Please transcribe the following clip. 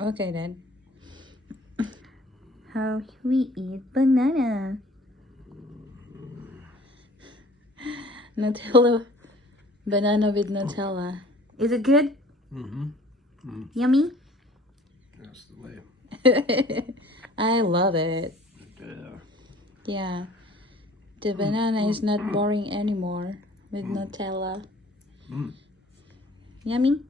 Okay then. How we eat banana. Nutella. Banana with Nutella. Is it good? Yummy? That's the way. I love it. Yeah. Yeah. The banana is not boring anymore with Nutella. Yummy?